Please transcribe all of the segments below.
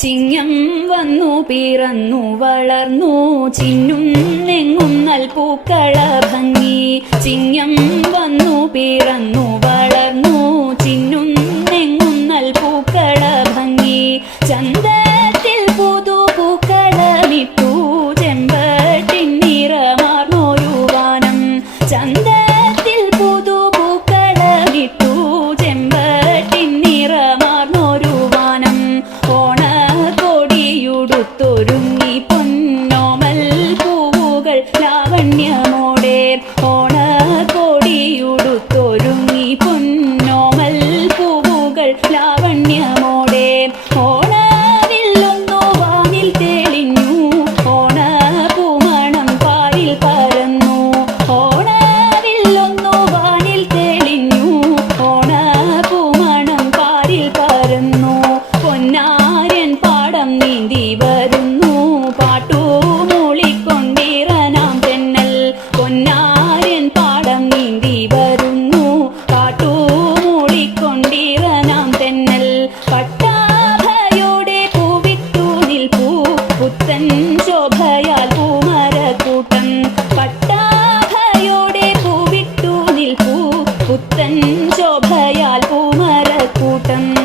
ചിങ്ങം വന്നു പിറന്നു വളർന്നു. ചിന്നും നെങ്ങും നൽപൂക്കള ഭംഗി. ചിങ്ങം വന്നു പിറന്നു വളർന്നു. ചിന്നും നെങ്ങും നൽപൂക്കള ഭംഗി. ചന്തത്തിൽ പുതു ചെമ്പട്ടിൻ നിറമാർന്നോരു വാനം ചന്ത പൊന്നോമൽ പൂവുകൾ ലാ это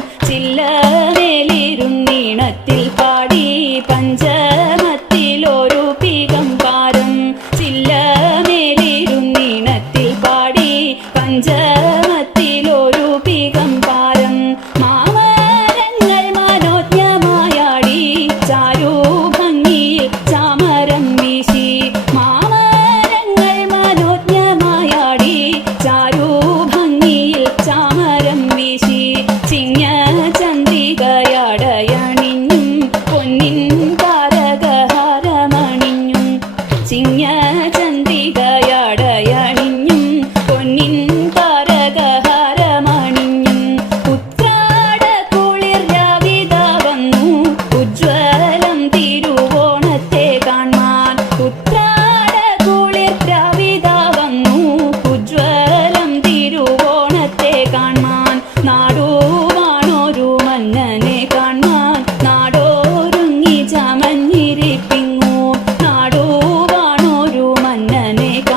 need. ¡Gracias!